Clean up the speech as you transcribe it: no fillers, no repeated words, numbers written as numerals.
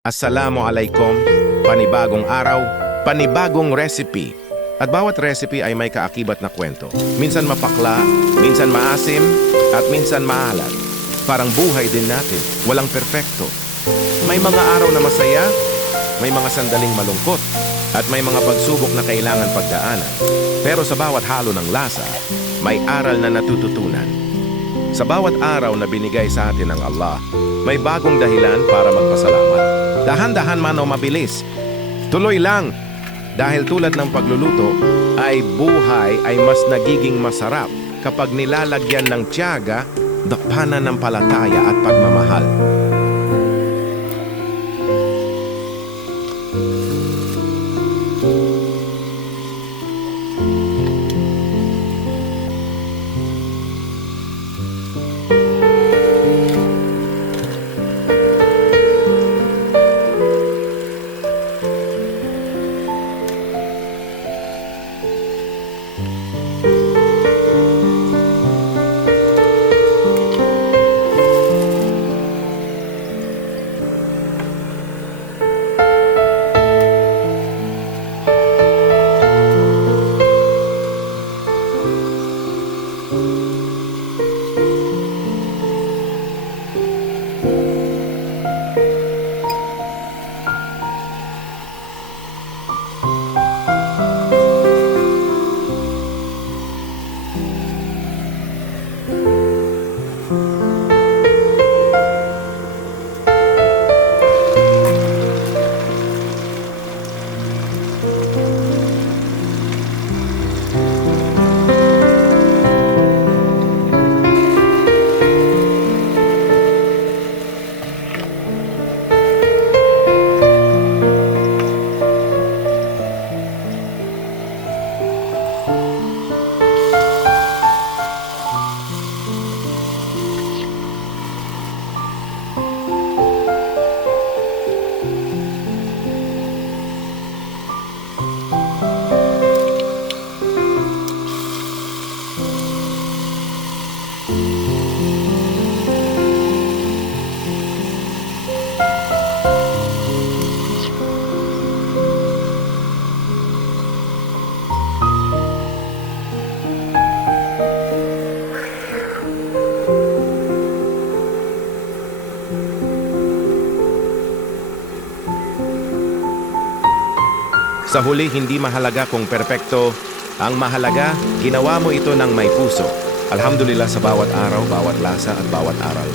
Assalamualaikum, panibagong araw, panibagong recipe. At bawat recipe ay may kaakibat na kwento. Minsan mapakla, minsan maasim, at minsan maalat. Parang buhay din natin, walang perpekto. May mga araw na masaya, may mga sandaling malungkot, at may mga pagsubok na kailangan pagdaanan. Pero sa bawat halo ng lasa, may aral na natututunan. Sa bawat araw na binigay sa atin ng Allah, may bagong dahilan para magpasalamat. Dahan-dahan man o mabilis, tuloy lang. Dahil tulad ng pagluluto, ay buhay ay mas nagiging masarap kapag nilalagyan ng tiyaga, pananampalataya at pagmamahal. Sa huli, hindi mahalaga kung perpekto. Ang mahalaga, ginawa mo ito ng may puso. Alhamdulillah sa bawat araw, bawat lasa at bawat aral.